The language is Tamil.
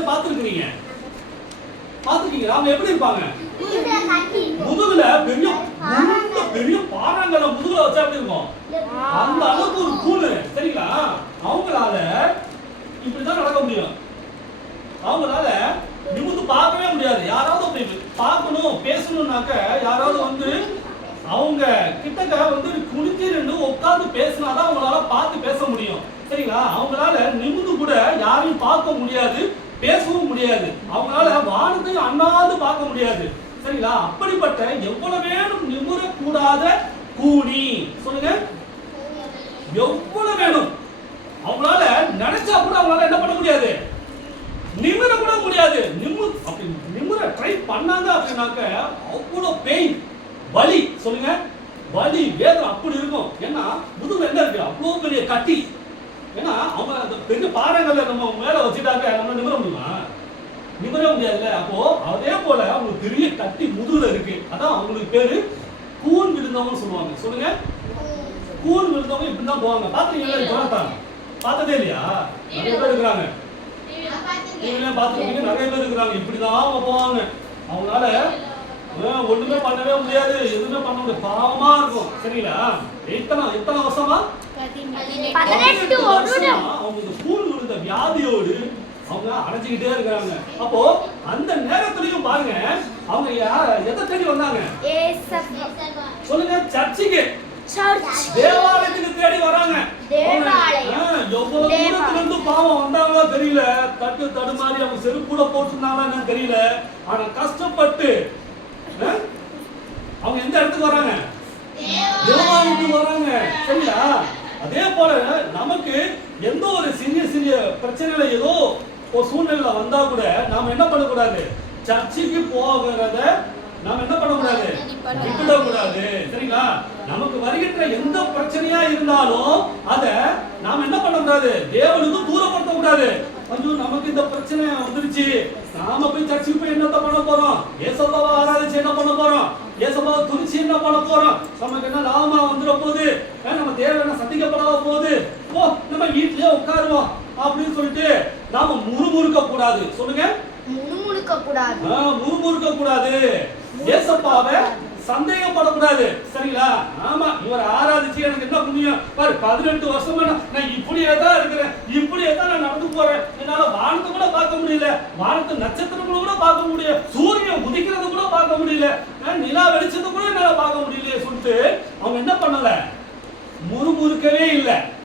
பேர் பார்த்துருக்கீங்க. அவங்க எப்படி இருப்பாங்க? முதுகுல பெரிய பாறாங்கல்ல முதுகுல வச்சா எப்படி இருக்கும்? அந்த அளவுக்கு ஒரு கூலு. சரிங்களா? அவங்களால இப்படிதான் நடக்க முடியும். அவங்களால நிமிர்ந்து பார்க்கவே முடியாது. யாராவது பார்க்கணும் பேசணும்னாக்க யாராவது வந்து அவங்க கிட்டக்க வந்து குனிஞ்சு நின்று உட்கார்ந்து பேசினாதான் அவங்களால பார்த்து பேச முடியும். சரிங்களா? அவங்களால நிமிர்ந்து கூட யாரையும் பார்க்க முடியாது, பேசவும் முடியாது. அவங்களால வானத்தையும் அண்ணாந்து பார்க்க முடியாது. சரிங்களா? அப்படிப்பட்ட எவ்வளவு வேணும் நிமிரக்கூடாத கூனி. சொல்லுங்க, எவ்வளவு வேணும். அவங்களால நினைச்சா கூட அவங்களால என்ன பண்ண முடியாது, நிமிர கூட முடியாது. நிமிர ட்ரை பண்ணாங்க அப்படின்னாக்க அவ்வளவு பெயின், வலி. சொல்லுங்க, வலி, வேதனை அப்படி இருக்கும். ஏன்னா முதுகுல என்ன இருக்கு, அவ்வளவு பெரிய கட்டி. ஏன்னா அவங்க அந்த பெரிய பாறைகளை நம்ம மேல வச்சுட்டாங்க, நம்ம நிமிர முடியுமா? நிமிர முடியாதுல்ல. அப்போ அதே போல அவங்களுக்கு பெரிய கட்டி முதுகுல இருக்கு. அதான் அவங்களுக்கு பேரு கூன் விழுந்தவங்க சொல்லுவாங்க. சொல்லுங்க, கூன் விழுந்தவங்க இப்படிதான் போவாங்க. பாத்துறீங்களா? பார்த்ததே இல்லையா? நிறைய பேர் இருக்கிறாங்க, நீங்களே பார்த்துருக்கீங்க. நிறைய பேர் இருக்கிறாங்க, இப்படிதான் அவங்க போவாங்க. அவங்களால ஒண்ணுமே பண்ணவே முடியாது, எதுவுமே பண்ண முடியாது, பாவமா இருக்கும். சரிங்களா? எத்தனை வருஷமா? 18 வருஷம் அவங்க கூன் விழுந்த வியாதியோடு அவங்க அடைஞ்சுக்கிட்டே இருக்கிறாங்க. அப்போ அந்த நேரத்திலையும் பாருங்க, அவங்க எதை தேடி வந்தாங்க? சொல்லுங்க, சர்ச்சுக்கு, தேவாலயத்துக்கு தேடி வராங்க. எவ்வளவு தூரத்துல இருந்து பாவம் வந்தாங்களோ தெரியல, தடுமாறி அவங்க செருப்பு கூட போட்டுருந்தாங்களா தெரியல. ஆனா கஷ்டப்பட்டு அவங்க எந்த இடத்துக்கு வராங்க? தேவாலயத்துக்கு வராங்க. சரிங்களா? அதே போல நமக்கு எந்த ஒரு சிறிய பிரச்சனையில ஏதோ ஒரு சூழ்நிலை வந்தா கூட நாம என்ன பண்ணக்கூடாது, சர்ச்சுக்கு போகிறத நாம என்ன பண்ணக்கூடாது, விட்டுடக்கூடாது. சரிங்களா? நமக்கு வருகின்ற எந்த பிரச்சனையா இருந்தாலும் அத நாம என்ன பண்ணக்கூடாது, தேவனுக்கு தூரப்படுத்த கூடாது. கொஞ்சம் நமக்கு இந்த பிரச்சனை வந்துருச்சு, நாம போய் சர்ச்சுக்கு போய் என்னத்த பண்ண போறோம், ஏசப்பாவை ஆராதிச்சு என்ன பண்ண போறோம், ஏசப்பாவை துதிச்சு என்ன பண்ண போறோம், நமக்கு என்ன லாபமா வந்துட போகுது, நம்ம தேவனை சந்திக்கப்பட போகுது, ஓ நம்ம வீட்லயே உட்காருவோம் அப்படின்னு சொல்லிட்டு நாம முறுமுறுக்க கூடாது. சொல்லுங்க, முறுமுறுக்க கூடாது. ஏசப்பாவை சந்தேகப்படக்கூடாது. சரிங்களா? ஆமா, இவர் ஆராதிச்சு எனக்கு என்ன புண்ணியம் பாரு, 18 வருஷமா நான் இப்படியே தான் இருக்கிறேன், இப்படியே தான் நான் நடந்து போறேன், என்னால வானத்தை கூட பார்க்க முடியல, வானத்து நட்சத்திரங்களை கூட பார்க்க முடியல, சூரியன் உதிக்கிறது கூட பார்க்க முடியல,